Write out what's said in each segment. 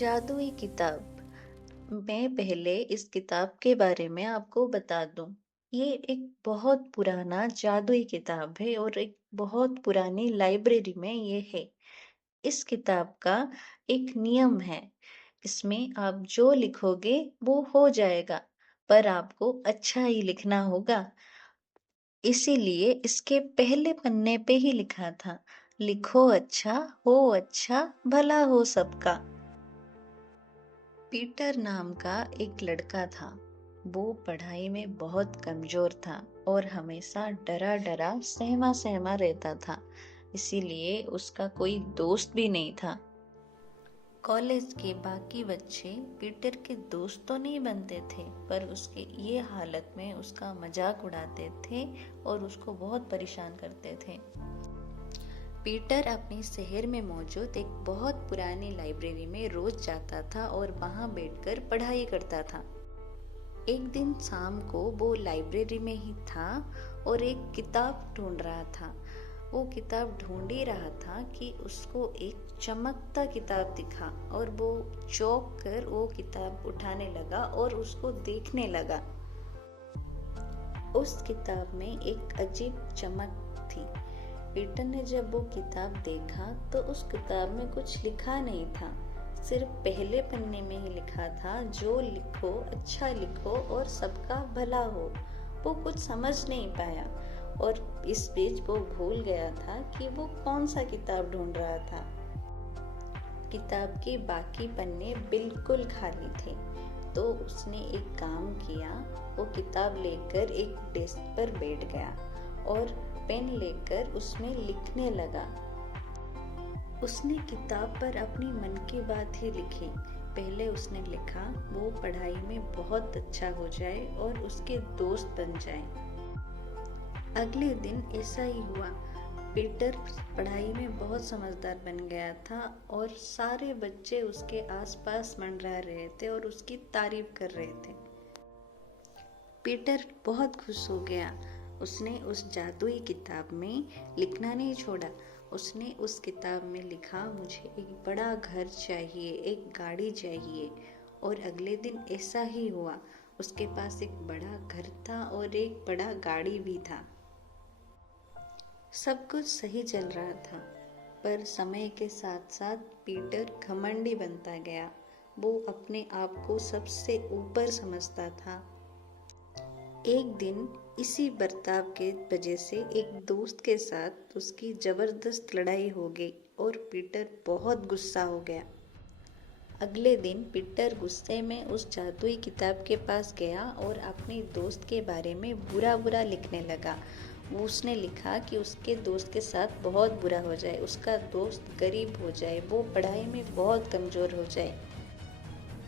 जादुई किताब। मैं पहले इस किताब के बारे में आपको बता दूं। ये एक बहुत पुराना जादुई किताब है और एक बहुत पुरानी लाइब्रेरी में ये है। इस किताब का एक नियम है। इसमें आप जो लिखोगे वो हो जाएगा, पर आपको अच्छा ही लिखना होगा। इसीलिए इसके पहले पन्ने पे ही लिखा था, लिखो अच्छा, हो अच्छा, भला हो सबका। पीटर नाम का एक लड़का था। वो पढ़ाई में बहुत कमजोर था और हमेशा डरा डरा सहमा सहमा रहता था। इसीलिए उसका कोई दोस्त भी नहीं था। कॉलेज के बाकी बच्चे पीटर के दोस्त तो नहीं बनते थे, पर उसके ये हालत में उसका मजाक उड़ाते थे और उसको बहुत परेशान करते थे। पीटर अपने शहर में मौजूद एक बहुत पुरानी लाइब्रेरी में रोज जाता था और वहां बैठकर पढ़ाई करता था। एक दिन शाम को वो लाइब्रेरी में ही था और एक किताब ढूंढ रहा था। वो किताब ढूंढ ही रहा था कि उसको एक चमकता किताब दिखा और वो चौंक कर वो किताब उठाने लगा और उसको देखने लगा। उस किताब में एक अजीब चमक थी। पीटर ने जब वो किताब देखा तो उस किताब में कुछ लिखा नहीं था। सिर्फ पहले पन्ने में ही लिखा था, जो लिखो अच्छा लिखो और सबका भला हो। वो कुछ समझ नहीं पाया और इस बीच वो भूल गया था कि वो कौन सा किताब ढूंढ रहा था। किताब के बाकी पन्ने बिल्कुल खाली थे। तो उसने एक काम किया। वो किताब लेकर एक डेस्क पर बैठ गया और पेन लेकर उसमें लिखने लगा। उसने किताब पर अपनी मन की बात ही लिखी। पहले उसने लिखा वो पढ़ाई में बहुत अच्छा हो जाए और उसके दोस्त बन जाए। अगले दिन ऐसा ही हुआ। पीटर पढ़ाई में बहुत समझदार बन गया था और सारे बच्चे उसके आसपास मंडरा रहे थे और उसकी तारीफ कर रहे थे। पीटर बहुत खुश हो गया। उसने उस जादुई किताब में लिखना नहीं छोड़ा। उसने उस किताब में लिखा, मुझे एक बड़ा घर चाहिए, एक गाड़ी चाहिए। और अगले दिन ऐसा ही हुआ। उसके पास एक बड़ा घर था और एक बड़ा गाड़ी भी था। सब कुछ सही चल रहा था, पर समय के साथ साथ पीटर घमंडी बनता गया। वो अपने आप को सबसे ऊपर समझता था। एक दिन इसी बर्ताव के वजह से एक दोस्त के साथ उसकी जबरदस्त लड़ाई हो गई और पीटर बहुत गुस्सा हो गया। अगले दिन पीटर गुस्से में उस जादुई किताब के पास गया और अपने दोस्त के बारे में बुरा बुरा लिखने लगा। उसने लिखा कि उसके दोस्त के साथ बहुत बुरा हो जाए, उसका दोस्त गरीब हो जाए, वो पढ़ाई में बहुत कमज़ोर हो जाए।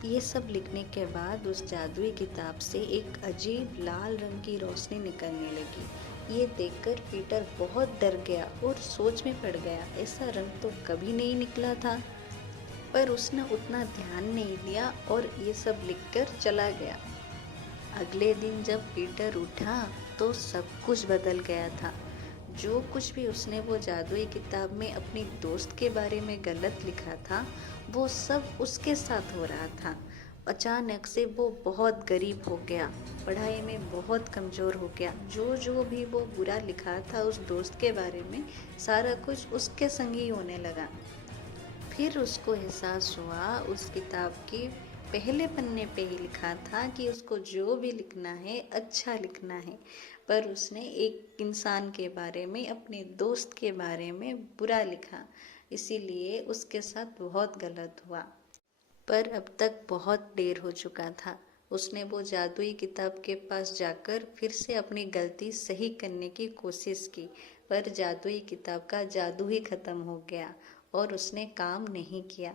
ये सब लिखने के बाद उस जादुई किताब से एक अजीब लाल रंग की रोशनी निकलने लगी। ये देखकर पीटर बहुत डर गया और सोच में पड़ गया, ऐसा रंग तो कभी नहीं निकला था। पर उसने उतना ध्यान नहीं दिया और ये सब लिखकर चला गया। अगले दिन जब पीटर उठा तो सब कुछ बदल गया था। जो कुछ भी उसने वो जादुई किताब में अपनी दोस्त के बारे में गलत लिखा था, वो सब उसके साथ हो रहा था। अचानक से वो बहुत गरीब हो गया, पढ़ाई में बहुत कमज़ोर हो गया। जो जो भी वो बुरा लिखा था उस दोस्त के बारे में, सारा कुछ उसके संग ही होने लगा। फिर उसको एहसास हुआ उस किताब के पहले पन्ने पे ही लिखा था कि उसको जो भी लिखना है अच्छा लिखना है, पर उसने एक इंसान के बारे में, अपने दोस्त के बारे में बुरा लिखा। इसीलिए उसके साथ बहुत गलत हुआ। पर अब तक बहुत देर हो चुका था। उसने वो जादुई किताब के पास जाकर फिर से अपनी गलती सही करने की कोशिश की, पर जादुई किताब का जादू ही खत्म हो गया और उसने काम नहीं किया।